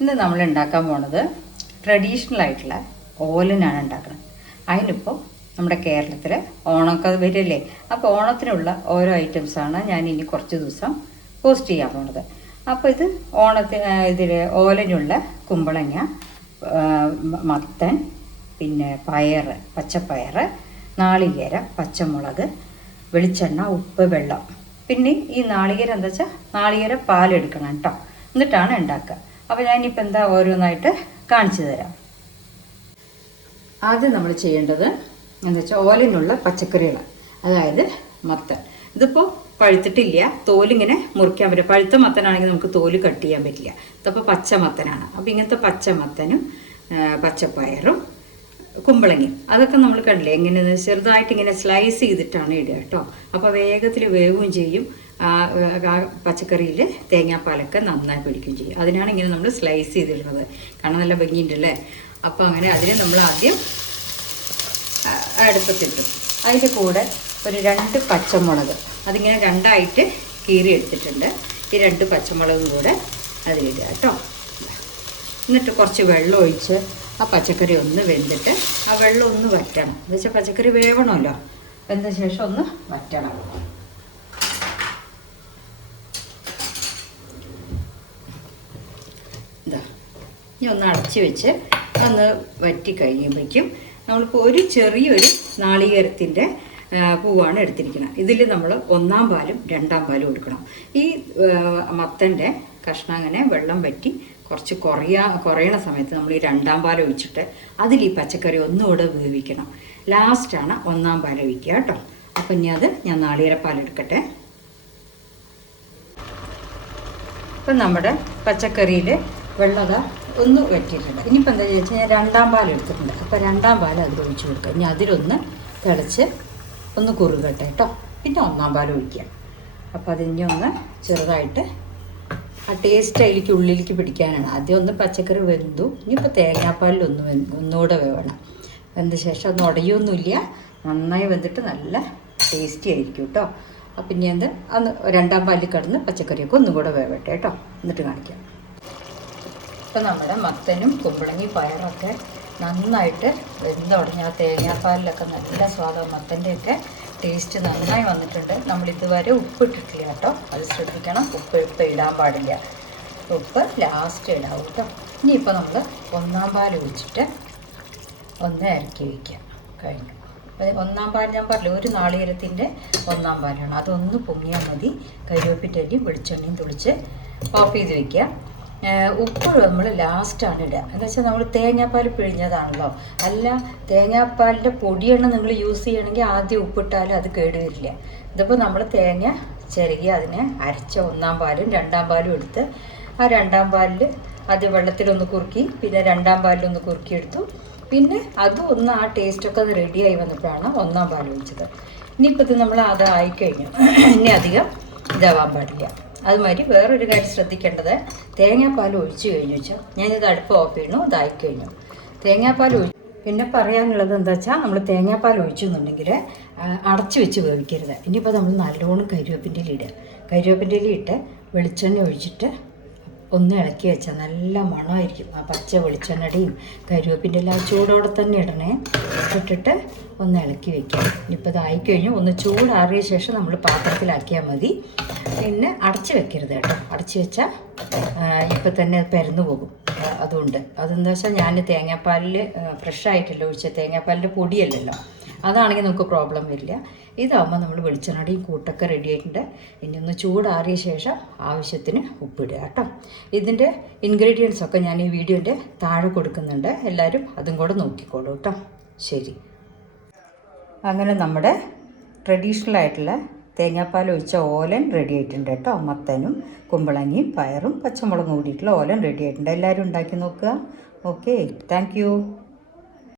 ഇന്ന് നമ്മൾ ഉണ്ടാക്കാൻ പോണത് ട്രഡീഷണൽ ആയിട്ടുള്ള ഓലനാണ് ഉണ്ടാക്കുന്നത്. അതിനിപ്പോൾ നമ്മുടെ കേരളത്തിൽ ഓണമൊക്കെ വരില്ലേ, അപ്പോൾ ഓണത്തിനുള്ള ഓരോ ഐറ്റംസാണ് ഞാൻ ഇനി കുറച്ച് ദിവസം പോസ്റ്റ് ചെയ്യാൻ പോണത്. അപ്പോൾ ഇത് ഇതിൽ ഓലനുള്ള കുമ്പളങ്ങ, മത്തൻ, പിന്നെ പയർ, പച്ചപ്പയർ, നാളികേരം, പച്ചമുളക്, വെളിച്ചെണ്ണ, ഉപ്പ്, വെള്ളം. പിന്നെ ഈ നാളികേരം എന്താ വെച്ചാൽ നാളികേരം പാലെടുക്കണം കേട്ടോ, എന്നിട്ടാണ് ഉണ്ടാക്കുക. അപ്പോൾ ഞാനിപ്പോൾ എന്താ ഓരോന്നായിട്ട് കാണിച്ചു തരാം. ആദ്യം നമ്മൾ ചെയ്യേണ്ടത് എന്താ വെച്ചാൽ ഓലിനുള്ള പച്ചക്കറികൾ, അതായത് മത്തൻ. ഇതിപ്പോൾ പഴുത്തിട്ടില്ല, തോലിങ്ങനെ മുറിക്കാൻ പറ്റില്ല. പഴുത്ത മത്തനാണെങ്കിൽ നമുക്ക് തോല് കട്ട് ചെയ്യാൻ പറ്റില്ല. ഇതിപ്പോൾ പച്ച മത്തനാണ്. അപ്പോൾ ഇങ്ങനത്തെ പച്ച മത്തനും പച്ചപ്പയറും കുമ്പളങ്ങയും അതൊക്കെ നമ്മൾ കണ്ടില്ലേ എങ്ങനെ ചെറുതായിട്ട് ഇങ്ങനെ സ്ലൈസ് ചെയ്തിട്ടാണ് ഇടുക കേട്ടോ. അപ്പോൾ വേഗത്തിൽ വേവുകയും ചെയ്യും. പച്ചക്കറിയിൽ തേങ്ങാപ്പാലൊക്കെ നന്നായി പിടിക്കുകയും ചെയ്യും. അതിനാണ് ഇങ്ങനെ നമ്മൾ സ്ലൈസ് ചെയ്തിടുന്നത്. കാരണം നല്ല ഭംഗിയുണ്ടല്ലേ. അപ്പോൾ അങ്ങനെ അതിന് നമ്മൾ ആദ്യം അടുപ്പത്തിട്ടും അതിൻ്റെ കൂടെ ഒരു 2 പച്ചമുളക് അതിങ്ങനെ രണ്ടായിട്ട് കീറി എടുത്തിട്ടുണ്ട്. ഈ 2 പച്ചമുളകും കൂടെ അതിലിടുക കേട്ടോ. എന്നിട്ട് കുറച്ച് വെള്ളം ഒഴിച്ച് ആ പച്ചക്കറി ഒന്ന് വെന്തിട്ട് ആ വെള്ളം ഒന്ന് വറ്റണം. എന്ന് വെച്ചാൽ പച്ചക്കറി വേവണമല്ലോ, വെന്ത ശേഷം ഒന്ന് വറ്റണം. ഇതാ ഇനി ഒന്ന് അടച്ച് വെച്ച് ഒന്ന് വറ്റി കഴിയുമ്പോഴേക്കും നമ്മളിപ്പോൾ ഒരു ചെറിയൊരു നാളികേരത്തിൻ്റെ പൂവാണ് എടുത്തിരിക്കുന്നത്. ഇതിൽ നമ്മൾ 1-ാം പാലും 2-ാം പാലും എടുക്കണം. ഈ മത്തൻ്റെ കഷ്ണം അങ്ങനെ വെള്ളം വറ്റി കുറച്ച് കുറയണ സമയത്ത് നമ്മൾ ഈ 2-ാം പാൽ ഒഴിച്ചിട്ട് അതിൽ ഈ പച്ചക്കറി ഒന്നുകൂടെ വേവിക്കണം. ലാസ്റ്റാണ് 1-ാം പാൽ ഒഴിക്കുക കേട്ടോ. അപ്പം ഇനി അത് ഞാൻ നാളികേരപ്പാൽ എടുക്കട്ടെ. ഇപ്പം നമ്മുടെ പച്ചക്കറിയിൽ വെള്ളത ഒന്ന് വറ്റിയിട്ടുണ്ട്. ഇനിയിപ്പോൾ എന്താ ചോദിച്ചാൽ ഞാൻ 2-ാം പാൽ എടുത്തിട്ടുണ്ട്. അപ്പോൾ 2-ാം പാൽ അതിൽ ഒഴിച്ച് കൊടുക്കുക. ഇനി അതിലൊന്ന് തിളച്ച് ഒന്ന് കുറുകട്ടെ കേട്ടോ. പിന്നെ 1-ാം പാൽ ഒഴിക്കുക. അപ്പോൾ അതിനി ഒന്ന് ചെറുതായിട്ട് ആ ടേസ്റ്റ് അതിലേക്ക് ഉള്ളിലേക്ക് പിടിക്കാനാണ്. ആദ്യം ഒന്ന് പച്ചക്കറി വെന്തു. ഇനിയിപ്പോൾ തേങ്ങാപ്പാലിലൊന്ന് ഒന്നുകൂടെ വേവണം. വെന്ത ശേഷം ഒന്നും ഉടയൊന്നുമില്ല, നന്നായി വെന്തിട്ട് നല്ല ടേസ്റ്റി ആയിരിക്കും കേട്ടോ. അപ്പം ഇനി അന്ന് 2-ാം പാലിൽ കിടന്ന് പച്ചക്കറിയൊക്കെ ഒന്നും കൂടെ വേവട്ടെ കേട്ടോ, എന്നിട്ട് കാണിക്കാം. ഇപ്പം നമ്മുടെ മത്തനും കുമ്പളങ്ങി പയറൊക്കെ നന്നായിട്ട് വെന്തുടങ്ങി ആ തേങ്ങാപ്പാലിലൊക്കെ നല്ല സ്വാദം, മത്തൻ്റെയൊക്കെ ടേസ്റ്റ് നന്നായി വന്നിട്ടുണ്ട്. നമ്മളിതുവരെ ഉപ്പിട്ടിട്ടില്ല കേട്ടോ, അത് ശ്രദ്ധിക്കണം. ഉപ്പ് ഇടാൻ പാടില്ല, ഉപ്പ് ലാസ്റ്റ് ഇടാവും കേട്ടോ. ഇനിയിപ്പോൾ നമ്മൾ 1-ാം പാൽ ഒഴിച്ചിട്ട് ഒന്ന് ഇറക്കി വയ്ക്കുക. കഴിഞ്ഞു. 1-ാം പാൽ ഞാൻ പറഞ്ഞു ഒരു നാളികേരത്തിൻ്റെ 1-ാം പാലാണ്. അതൊന്ന് പൊങ്ങിയാൽ മതി. കരിവേപ്പിൻ്റെയും വെളിച്ചെണ്ണയും തുളിച്ച് ഓഫ് ചെയ്ത് വയ്ക്കുക. ഉപ്പ് നമ്മൾ ലാസ്റ്റാണ് ഇടുക. എന്താ വെച്ചാൽ നമ്മൾ തേങ്ങാപ്പാൽ പിഴിഞ്ഞതാണല്ലോ. അല്ല, തേങ്ങാപ്പാലിൻ്റെ പൊടിയെണ്ണ നിങ്ങൾ യൂസ് ചെയ്യണമെങ്കിൽ ആദ്യം ഉപ്പിട്ടാലും അത് കേടുവരില്ല. ഇതിപ്പോൾ നമ്മൾ തേങ്ങ ചിരകി അതിനെ അരച്ച 1-ാം പാലും 2-ാം പാലും എടുത്ത് ആ 2-ാം പാലിൽ ആദ്യം വെള്ളത്തിലൊന്ന് കുറുക്കി, പിന്നെ 2-ാം പാലിലൊന്ന് കുറുക്കിയെടുത്തു. പിന്നെ അതും ഒന്ന് ആ ടേസ്റ്റൊക്കെ അത് റെഡിയായി വന്നപ്പോഴാണ് 1-ാം പാൽ ഒഴിച്ചത്. ഇനിയിപ്പോൾ ഇത് നമ്മൾ അതായിക്കഴിഞ്ഞു. ഇനി അധികം ഇതാവാൻ പാടില്ല. അതുമാതിരി വേറൊരു കാര്യം ശ്രദ്ധിക്കേണ്ടത്, തേങ്ങാപ്പാൽ ഒഴിച്ച് കഴിഞ്ഞു വെച്ചാൽ ഞാനിത് അടുപ്പ് ഓഫ് ചെയ്യണു, ഇതായിക്കഴിഞ്ഞു. തേങ്ങാപ്പാൽ പിന്നെ പറയാനുള്ളത് എന്താ വെച്ചാൽ നമ്മൾ തേങ്ങാപ്പാൽ ഒഴിച്ചെന്നുണ്ടെങ്കിൽ അടച്ചു വെച്ച് വേവിക്കരുത്. ഇനിയിപ്പോൾ നമ്മൾ നല്ലോണം കരിവേപ്പിൻ്റെ ഇല ഇടുക. കരിവേപ്പിൻ്റെ ഇല ഇട്ട് വെളിച്ചെണ്ണ ഒഴിച്ചിട്ട് ഒന്ന് ഇളക്കി വെച്ചാൽ നല്ല മണമായിരിക്കും. ആ പച്ച വെളിച്ചെണ്ണയുടെയും കരിവേപ്പിൻ്റെ എല്ലാം ചൂടോടെ തന്നെ ഇടണേ. ഇട്ടിട്ട് ഒന്ന് ഇളക്കി വയ്ക്കുക. ഇനിയിപ്പോൾ ഇതായിക്കഴിഞ്ഞു. ഒന്ന് ചൂടാറിയ ശേഷം നമ്മൾ പാത്രത്തിലാക്കിയാൽ മതി. പിന്നെ അടച്ച് വെക്കരുത് കേട്ടോ. അടച്ച് വെച്ചാൽ ഇപ്പം തന്നെ പരന്നു പോകും. അതുകൊണ്ട് അതെന്താ വെച്ചാൽ ഞാൻ തേങ്ങാപ്പാലിൽ ഫ്രഷായിട്ടല്ല ഒഴിച്ചത്, തേങ്ങാപ്പാലിൻ്റെ പൊടിയല്ലല്ലോ. അതാണെങ്കിൽ നമുക്ക് പ്രോബ്ലം വരില്ല. ഇതാകുമ്പോൾ നമ്മൾ വെളിച്ചെണ്ണയുടെയും കൂട്ടൊക്കെ റെഡി ആയിട്ടുണ്ട്. ഇനി ഒന്ന് ചൂടാറിയ ശേഷം ആവശ്യത്തിന് ഉപ്പിടുക കേട്ടോ. ഇതിൻ്റെ ഇൻഗ്രീഡിയൻസൊക്കെ ഞാൻ ഈ വീഡിയോൻ്റെ താഴെ കൊടുക്കുന്നുണ്ട്. എല്ലാവരും അതും കൂടെ നോക്കിക്കോളൂ കേട്ടോ. ശരി. അങ്ങനെ നമ്മുടെ ട്രഡീഷണൽ ആയിട്ടുള്ള തേങ്ങാപ്പാൽ ഒഴിച്ച ഓലൻ റെഡി ആയിട്ടുണ്ട് കേട്ടോ. മത്തനും കുമ്പളങ്ങയും പയറും പച്ചമുളകും കൂടിയിട്ടുള്ള ഓലൻ റെഡി ആയിട്ടുണ്ട്. എല്ലാവരും ഉണ്ടാക്കി നോക്കുക. Okay, thank you.